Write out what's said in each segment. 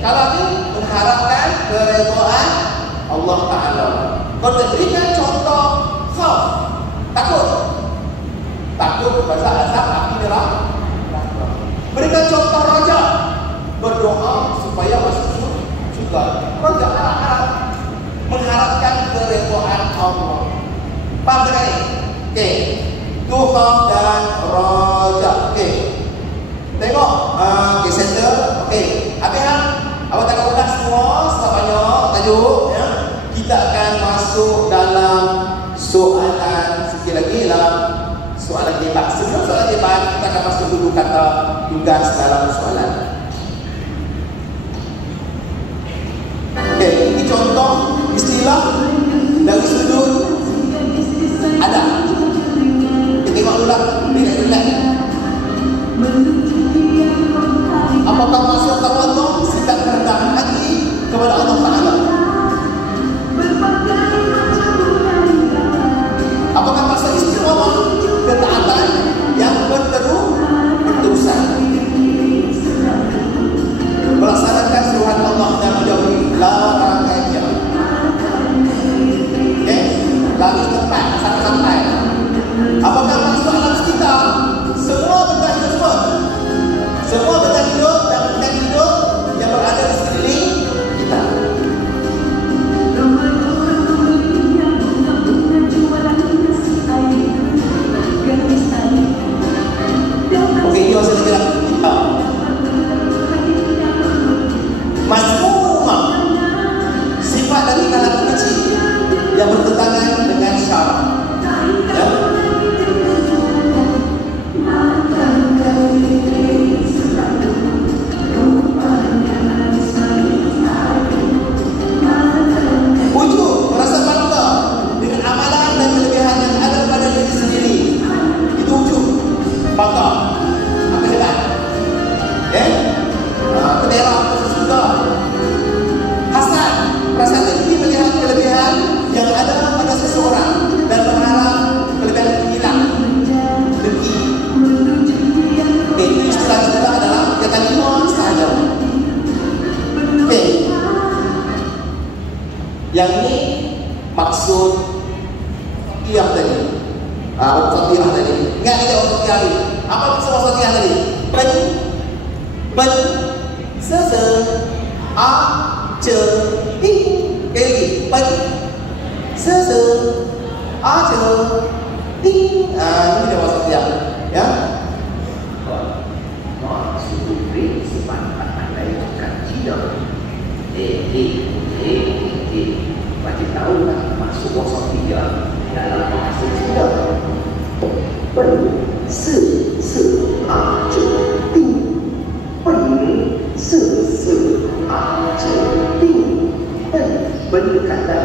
kalau ni mengharapkan keredaan Allah Ta'ala. Kalau berikan contoh khauf, takut kepada azab api neraka. Berikan contoh raja, berdoa supaya masuk surga. Raja harap mengharapkan keredaan Allah. Faham tak ni? Okey. Tu khauf dan raja. Okey. Tengok okey, center. Okey. Habis awak tak ulas semua, sebab banyak tajuk ya. Kita akan masuk dalam soalan sikit lagi lah. Soalan debat. Sebelum soalan debat, kita akan masuk dulu kata tugas dalam soalan. Okey, ini contoh istilah dari sudut ada. Kita tengok dulu lah. Relax. Apakah maksud tawaduk? Sikap rendah hati kepada Allah Ta'ala. Apakah maksud istiqamah? Ketaatan yang berterusan, melaksanakan suruhan Allah dan menjauhi larangannya. Okay? Lari tepat sampai. Apakah maksud alam sekitar? Semua benda hidup dan benda hidup yang berada di sekeliling kita. Okey, ini masa kita mazmumah, sifat dari kalangan kecil yang bertentangan dengan syarak. Ya. Wujud merasa bangga dengan amalan dan kelebihan yang ada pada diri sendiri. Itu wujud bangga. Apa hebat? Kedera sesudah. Hasad, perasaan tinggi melihat kelebihan yang ada pada seseorang dan berharap kelebihan itu hilang. Dengki. Okey, itu istilah-istilah adalah kata lima sahaja. Okey. Yang ini maksud Fatihah tadi. Fatihah tadi. Ingat kita Fatihah tadi. Apa maksud Fatihah tadi? Ben sese a ce hi. Okey lagi. Ben sese a ce hi. Ini dia maksud Fatihah. Ya. Maksud sifat pandai bukan tidak. Wajib tahu lah maksud wasaf tiga dalam bahasa Cina. Ben se a ce di. Ben se a ce di. Ben kata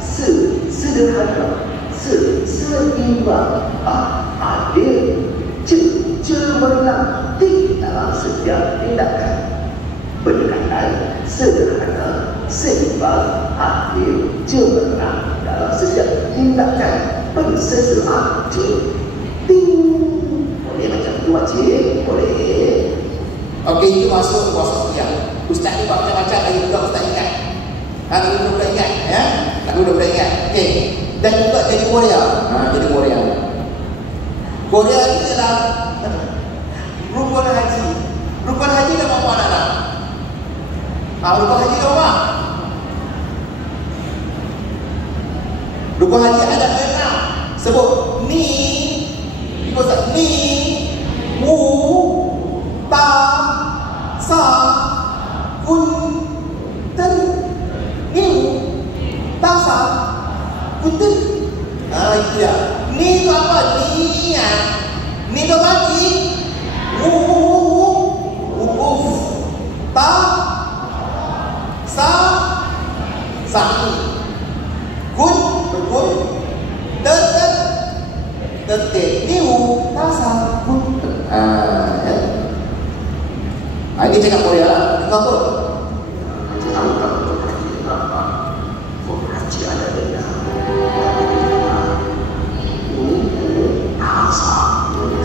sederhana, seimbang, adil, cemerlang dalam setiap tindakan. Pendekatan sederhana, seimbang, adil, cemerlang dalam setiap tindakan. Sesuatu boleh macam tu Cik, boleh. Okey, itu masuk kuasa dia. Ustaz ni buat macam-macam lagi juga Ustaz ingat. Hari ini dah ingat ya. Tak dah ingat. Okey. Dan juga jadi Korea. Jadi Korea. Korea ni adalah rukun haji. Rukun haji dah apa anak-anak? Rukun haji dah apa? Rukun haji ada 6. Sebut ni, ikut ni, mu, ta, sa, kun, ten, ni, ta, sa, kun, ten. Itu dia. Ni tu apa? Ni ya. Ni tu bagi. Uf, ta, sa, sami. Kun, kun, ten, ten. Detik niu tasa kun. Ini cakap Korea lah. Tengok tu. Tahu tak haji ada benda. Tasa kun.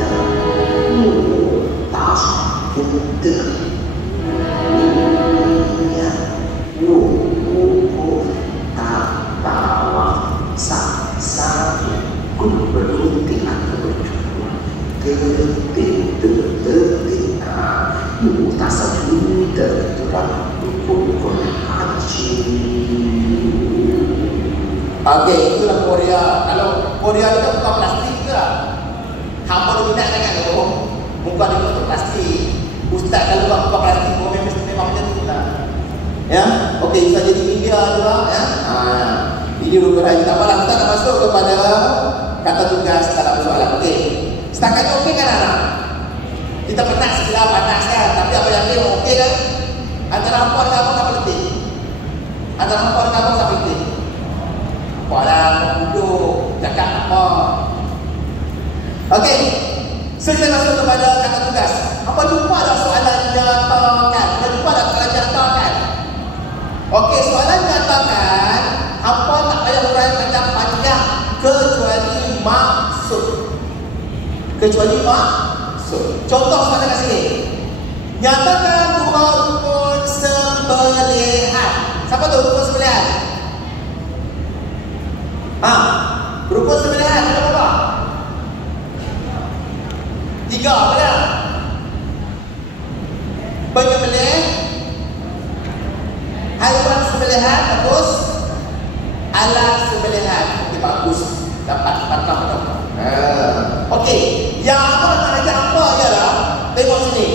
rukun haji. Okey, itulah Korea. Kalau Korea itu bukan plastik ke? Hampa ada minat kan tu? Muka dia tu plastik. Ustaz kalau bukan plastik, memang macam tu lah. Ya, okey, bisa jadi India juga. Ya, ini rukun haji. Tak apalah, kita nak masuk kepada kata tugas dalam soalan. Okey, setakat ni okey kan anak? Kita pernah sekilas panas kan, tapi apa yang dia okey kan? Antara hampa dengan abang tak penting. Antara hampa dengan abang tak penting. Apa lah, duduk, cakap apa. Okey, kita masuk kepada kata tugas. Apa jumpa dah soalan nyatakan? Apa jumpa dah soalan nyatakan? Okey, soalan nyatakan, apa tak payah uraian panjang-panjang kecuali maksud. Kecuali maksud. Contoh soalan kat sini. Nyatakan dua rukun sembelihan. Siapa tu rukun sembelihan? Rukun sembelihan ada berapa? 3, benar? Penyembelih, haiwan sembelihan, bagus. Alat sembelihan, okey, bagus. Dapat patah tu. Okey, yang apa nak ajar apa ialah tengok sini.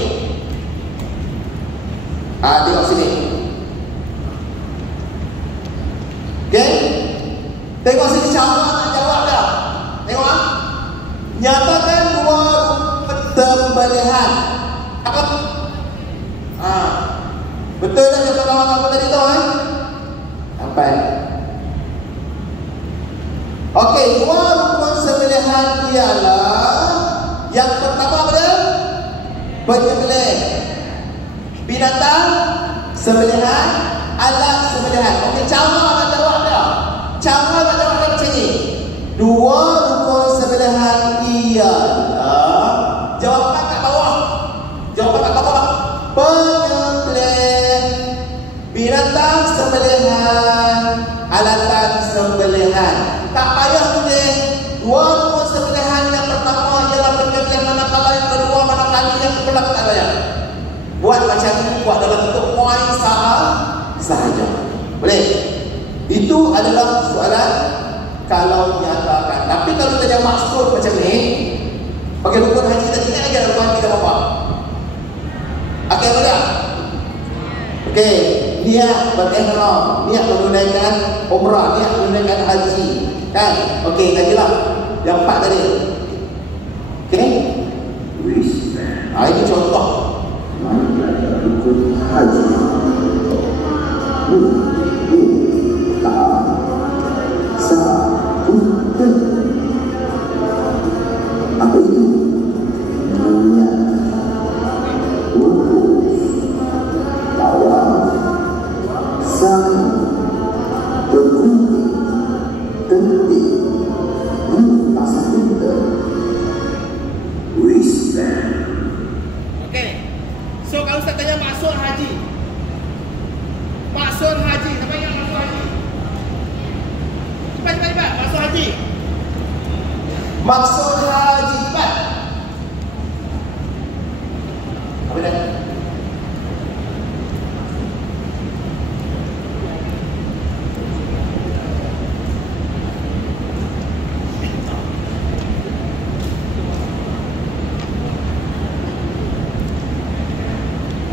Tengok sini. Okey. Tengok sini cara nak jawab dah. Tengok nyatakan dua rukun sembelihan. Apa? Betul tak cakap kawan apa tadi tu Sampai. Okey, dua rukun sembelihan ialah yang pertama apa? Penyembelih. Binatang sembelihan, alat sembelihan. Okey, cara nak jawab dah. Cara nak jawab dah macam ni. Dua rukun sembelihan ialah, jawapan kat bawah. Jawapan kat bawah. Penyembelih, binatang sembelihan, alatan sembelihan. Tak payah tulis dua rukun sembelihan. Yang pertama ialah penyembelih, manakala yang kedua manakala yang ketiga. Tak payah. Buat macam ni, buat dalam bentuk poin sahaja. Boleh? Itu adalah soalan kalau nyatakan. Tapi kalau tanya maksud macam ni, okey, rukun haji kita ingat lagi rukun haji kita apa? Okey, boleh? Okey, niat berihram, niat menunaikan umrah, niat menunaikan haji. Kan? Okey, kajilah yang 4 tadi. Okey? Ini contoh. Rukun haji. Apa itu? Niat, wukuf, tawaf, sa'i, berkumpul, tertib, pasang pintu, wistman. Okey. So kalau Ustaz tanya maksud haji. Maksud haji, siapa ingat maksud haji? Cepat. Maksud haji. Maksud haji, cepat. Apa dah?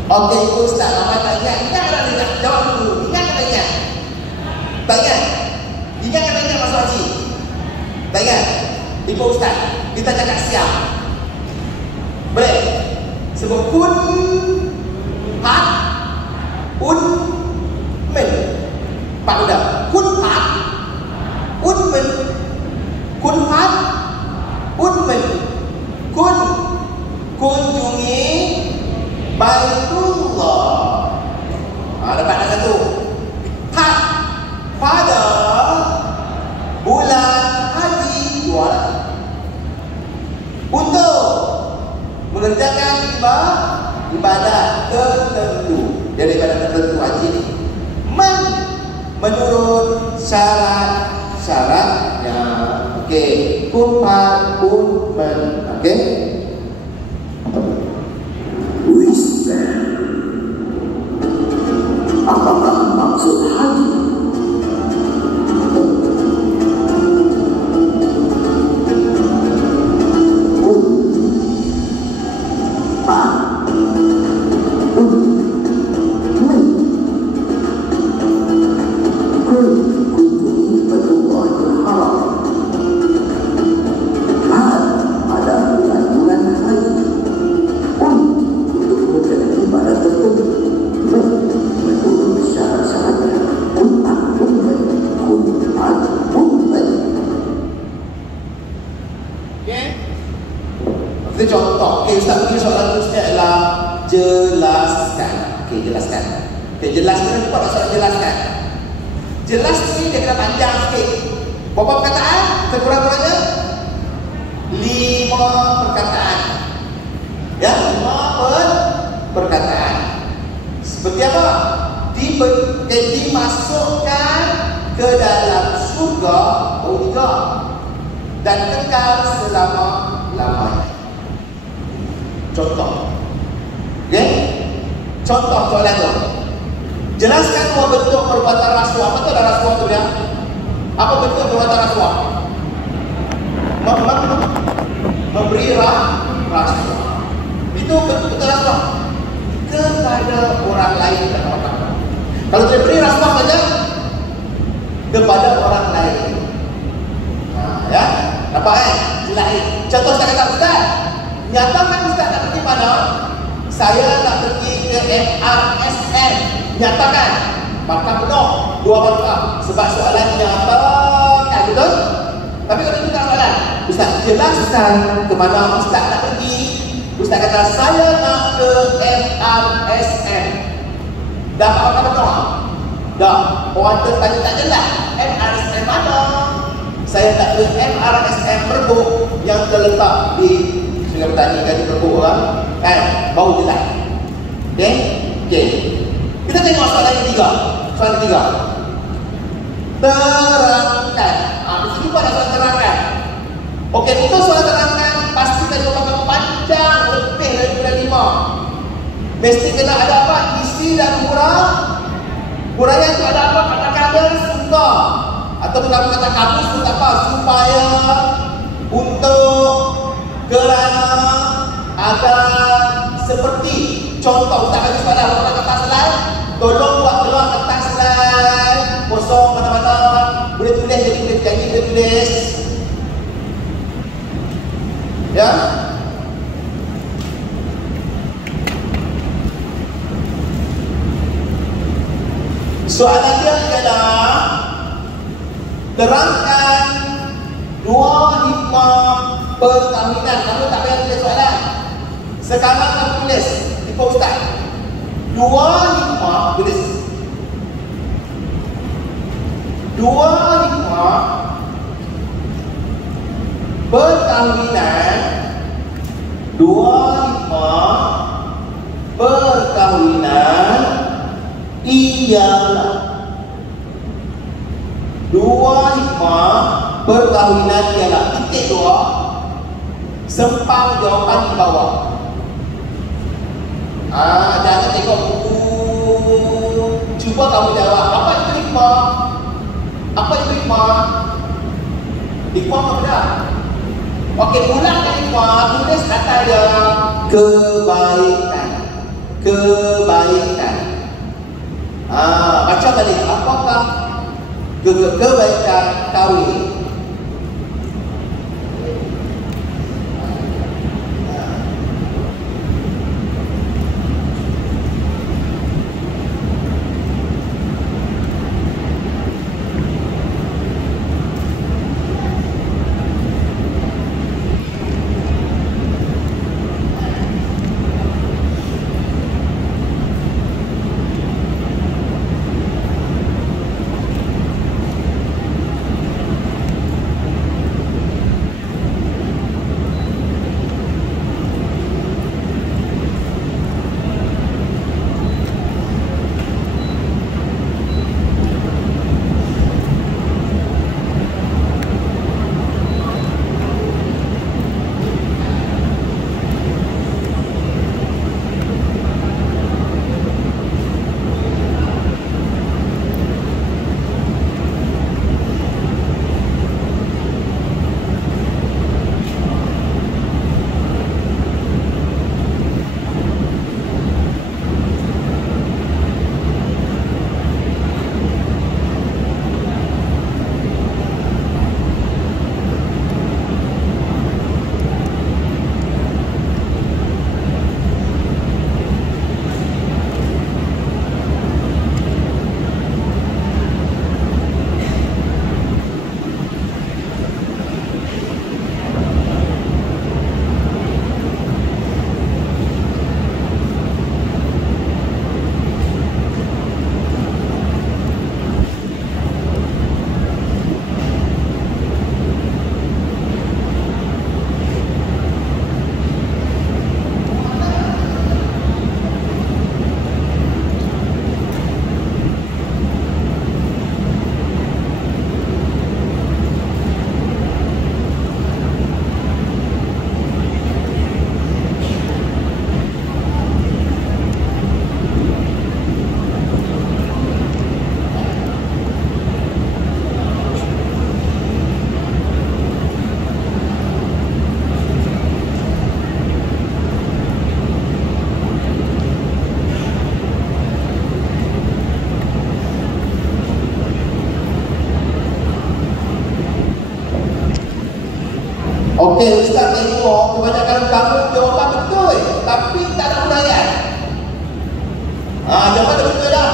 Okey, Ustaz, apa tak ingat? Ingat tak ingat? Jawab dulu. Ingat tak ingat? Tak ingat? Ingat tak ingat maksud haji? Tak ingat? Ibu Ustaz, kita cakap siap. Boleh? Sebut kun, hat, un, men. Pak udah. Kun hat, un, men. Kun hat, un, men. Kun, kunjungi Baitullah. Dapat dah satu. Hat, pada bulan haji. 2 lah. Untuk mengerjakan ibadah tertentu. Jadi ibadah tertentu haji ni menurut syarat-syaratnya. Okey, kumpat pun okey. Apakah maksud haji? Kita contoh. Okey, Ustaz bagi soalan itu adalah jelaskan. Okey, jelaskan. Okey, jelaskan itu pada soalan jelaskan. Jelas ni dia kena panjang sikit. Berapa perkataan? Sekurang-kurangnya 5 perkataan. Ya, 5 perkataan. Seperti apa? Dimasukkan ke dalam surga juga dan kekal selama-lamanya. Contoh. Okey? Contoh soalan tu. Jelaskan dua bentuk perbuatan rasuah. Apa tu dah rasuah tu dia? Apa bentuk perbuatan rasuah? Memberi rasuah. Itu bentuk rasuah kepada orang lain dan orang lain. Kalau dia beri rasuah saja kepada orang lain. Ya? Nampak jelas. Contoh saya kata Ustaz, nyatakan Ustaz nak pergi mana? Saya nak pergi ke MRSM. Nyatakan. Maka penuh 2 maka. Sebab soalan nyatakan, betul? Tapi kalau itu tak soalan, Ustaz jelaskan ke mana Ustaz nak pergi. Ustaz kata saya nak ke MRSM. Dah apa betul? Dah. Orang tertanya tak jelas. MRSM mana? Saya tak ke MRSM Merbuk yang terletak di Sungai Petani kan, Merbuk kan? Bau jelas. Okey? Okey. Kita tengok soalan yang ketiga. Soalan ketiga. Terangkan. Di sini pun ada soalan terangkan. Okey, untuk soalan terangkan pastikan jawapan panjang lebih daripada 5. Mesti kena ada apa? Isi dan huraian itu ada apa? Kata-kata suka. Atau dalam kata kamus itu apa? Supaya, untuk, kerana, agar, seperti. Contoh, Ustaz bagi soalan, orang kata slide, tolong buat keluar kertas slide kosong mana-mana. Boleh tulis, jadi boleh janji, boleh tulis. Ya. Soalan dia adalah terangkan 2 hikmah perkahwinan. Kamu tak payah tulis soalan. Sekarang kamu tulis. Ikut Ustaz. 2 hikmah, tulis. 2 hikmah perkahwinan. 2 hikmah perkahwinan ialah 2 hikmah perkahwinan ialah titik 2 sempang jawapan di bawah. Jangan tengok buku. Cuba kamu jawab. Apa itu hikmah? Apa itu hikmah? Hikmah apa dah? Okey, ulangkan hikmah. Tulis kata dia kebaikan. Kebaikan. Baca balik. Apakah kebaikan kahwin? Okey, Ustaz tengok kebanyakan kamu jawapan betul, tapi tak ada huraian. Jawapan dah betul dah.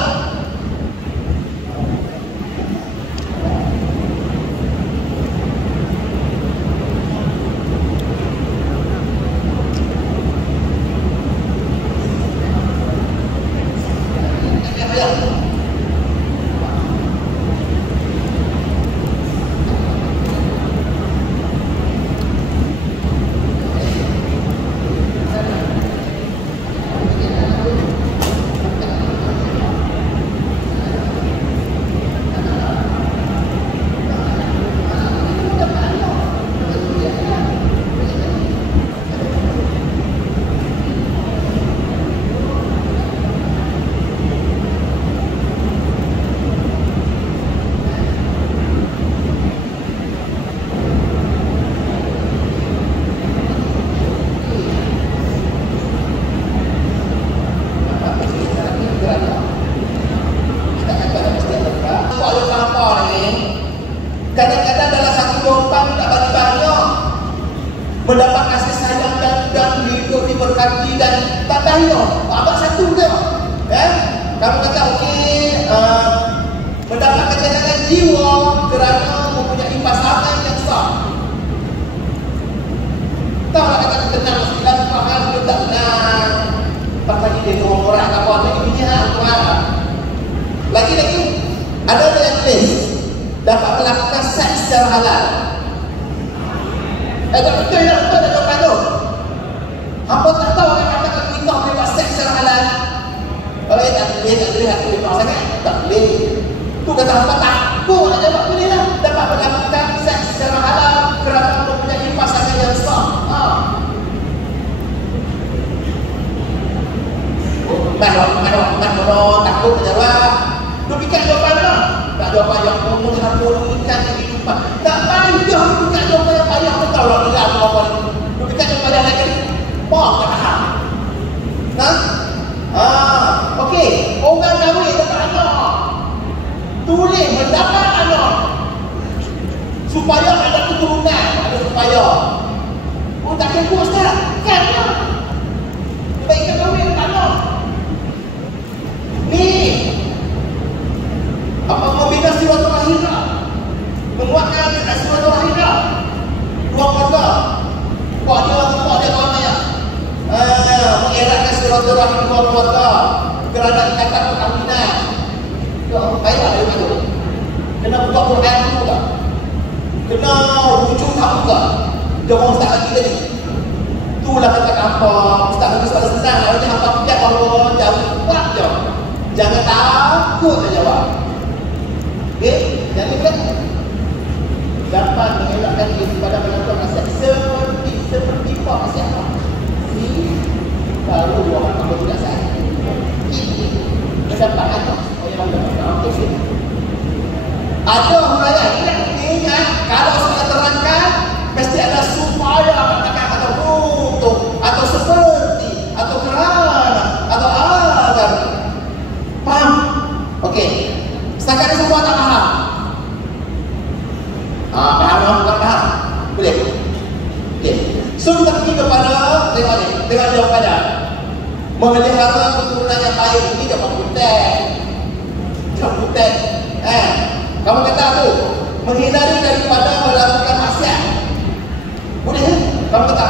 Kadang-kadang dalam satu jawapan tak bagi banyak, mendapat kasih sayang dan hidup diberkati dan tak daya. Abang satu je. Kamu kata okey, mendapat ketenangan jiwa kerana mempunyai pasangan yang sah. Tahu lah kata tenang sekilas faham dia tak tenang. Tak lagi dia orang apa lagi punya apa. Lagi-lagi ada yang tulis dapat melakukan seks secara halal. Tak betul tak betul tak jawapan tu. Hampa tak tahu orang katakan kita boleh buat seks secara halal. Kalau tak boleh aku lepas sangat. Tak boleh. Tu kata hampa takut nak jawab boleh lah. Dapat melakukan seks secara halal kerana mempunyai pasangan yang sah. Takut tak jawab. Tu fikir jawapan mana? Tak jawapan yang mengharmonikan kehidupan. Tak payah fikir jawapan yang payah. Kau tahu lah dia apa ni. Tu fikir jawapan yang lain. Pak tak faham. Okey. Orang kahwin dapat anak. Tulis mendapat anak. Supaya ada keturunan. Ada supaya. Oh tak kira Ustaz. Kan lah. Baikkan kahwin dapat anak. Ni apa membina silaturahim, menguatkan silaturahim, dua keluarga, pak dia kawan saya, mengeratkan silaturahim dua keluarga, kerana ikatan perkahwinan. Baiklah dia kata, kena buka Quran juga, kena rujuk tak juga, jangan ustaz lagi tadi. Itulah kata apa, ustaz bagi soalan senang, kalau hampa fikir bahawa jawab je, jangan takut nak jawab. Okey, jadi kan dapat mengelakkan diri kepada melakukan nasihat seperti Pak nasihat. Ini baru dua orang kamu tidak saya. Ini mendapat atas yang dapat okey. Ada huraian ingat kalau saya terangkan mesti ada supaya katakan atau untuk atau seperti atau kerana atau agar. Faham? Okey. Setakat ini semua tak faham. Faham tak? Tak faham? Boleh? Okay. So kita pergi kepada tengok jawapannya. Memelihara keturunan yang baik ini jangan butek. Kamu kata tu menghindari daripada melakukan maksiat. Boleh? Kamu kata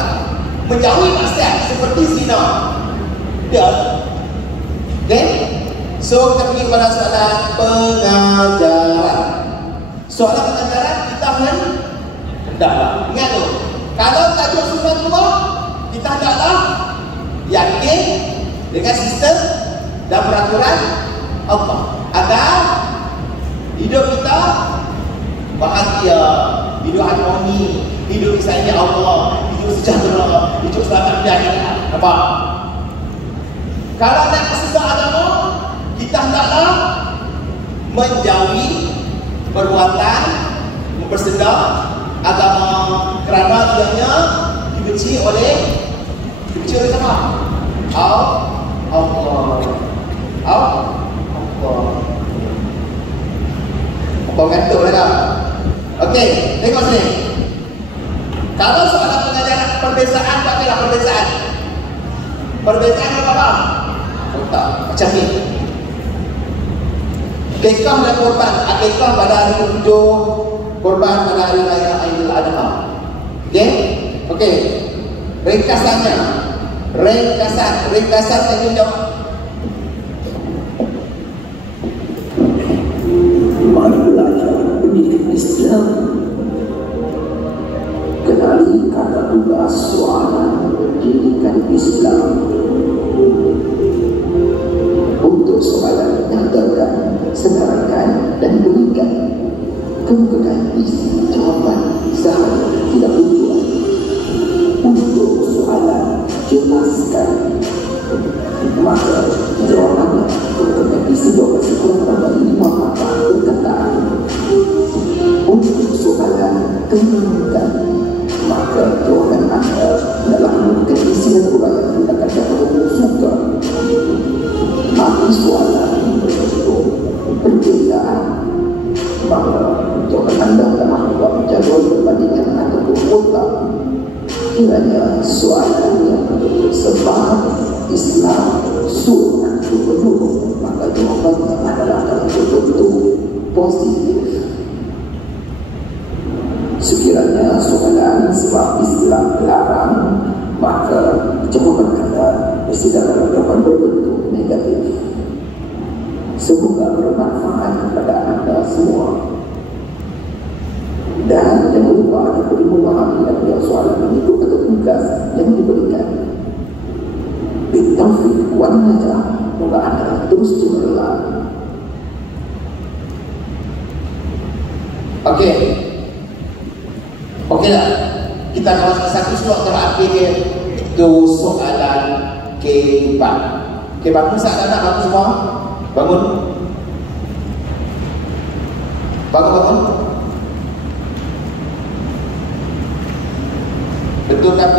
menjauhi maksiat seperti zina. Ya. Okay? So kita pergi kepada soalan pengajaran. Soalan pengajaran kita hendaklah ingat tu. Kalau tajuk sunatullah, kita hendaklah yakin dengan sistem dan peraturan Allah agar hidup kita bahagia, hidup harmoni, hidup disayangi Allah, hidup sejahtera, hidup selamat di akhirat. Nampak? Kalau nak kesedah agama, kita hendaklah menjauhi perbuatan mempersedar agama kerana ianya dibenci oleh siapa? Allah. Apa gantuk dah tak? Okey, tengok sini. Kalau soalan pengajaran perbezaan, pakailah perbezaan. Perbezaan apa? Tak, macam ni. Akikah dan korban. Akikah pada hari ke-7, korban pada hari raya Aidil Adha. Okey? Okey. Ringkasannya. Ringkasan tanya jawab. Mari belajar pendidikan Islam. Kenali kata tugas soalan pendidikan Islam. Untuk soalan nyatakan, sedarkan dan berikan kemudahan isi jawapan sahaja tidak tujuan. Untuk soalan jelaskan, maka jawabannya kemudahan isi jawapan sekurang tambah 5 kata perkataan. Untuk soalan terangkan, maka jawaban anda adalah menemukan isi dan uraian menggunakan kata suka. Maka soalan berbentuk perbezaan, maka jawaban anda adalah membuat jadual perbandingan ataupun otak. Kiranya soalan yang berbentuk sebab Islam sunnah penuh, maka jawabannya adalah dalam berbentuk positif. Sekiranya soalan sebab Islam larang, maka jawaban anda mesti dalam jawaban berbentuk negatif. Semoga bermanfaat kepada anda semua. Dan jangan lupa anda perlu memahami apabila soalan mengikut atau tugas yang diberikan. Bitaufiq wal najah, moga anda terus cemerlang. Okey. Okeylah. Kita akan masuk satu slot terakhir, itu soalan keempat. Okey, bangun anak-anak, bangun semua. Bangun. Bangun. Betulkan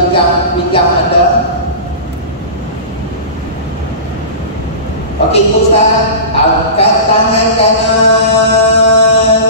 pinggang anda. Okey, ikut Ustaz. Angkat tangan kanan.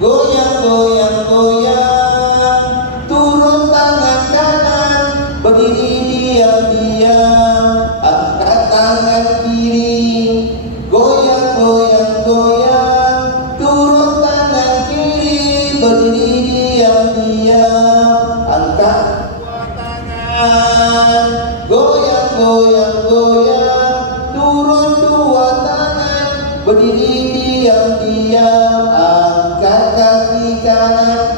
Goyang, goyang, goyang. Turun tangan kanan. Berdiri diam-diam. Angkat tangan kiri. Goyang, goyang, goyang. Turun tangan kiri. Berdiri diam-diam. Angkat dua tangan. Goyang, goyang, goyang. Turun dua tangan. Berdiri diam-diam. Angkat kaki kanan.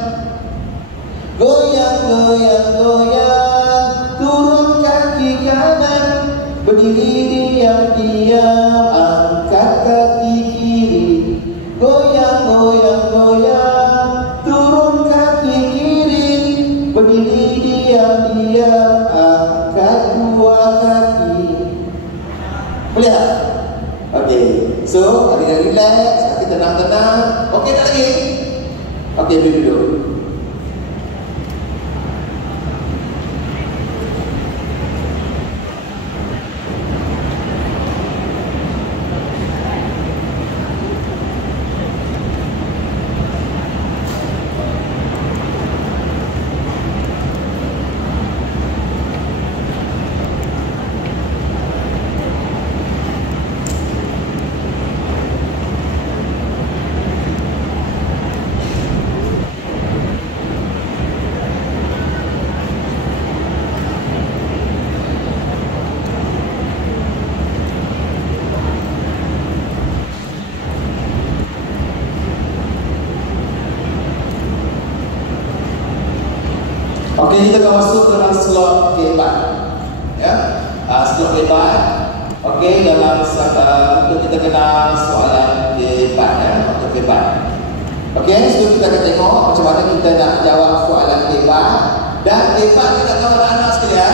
Goyang, goyang, goyang. Turun kaki kanan. Berdiri diam-diam. Angkat kaki kiri. Goyang, goyang, goyang. Turun kaki kiri. Berdiri diam-diam. Angkat dua kaki. Boleh tak? Okey. So, ada relax, kita tenang-tenang. Okey tak lagi? Okey, duduk. Okey, kita akan masuk dalam slot keempat. Ya, slot keempat. Okey, dalam untuk kita kenal soalan keempat, ya, untuk keempat. Okey, sebelum kita akan tengok macam mana kita nak jawab soalan keempat. Dan keempat kita tahu anak-anak sekalian,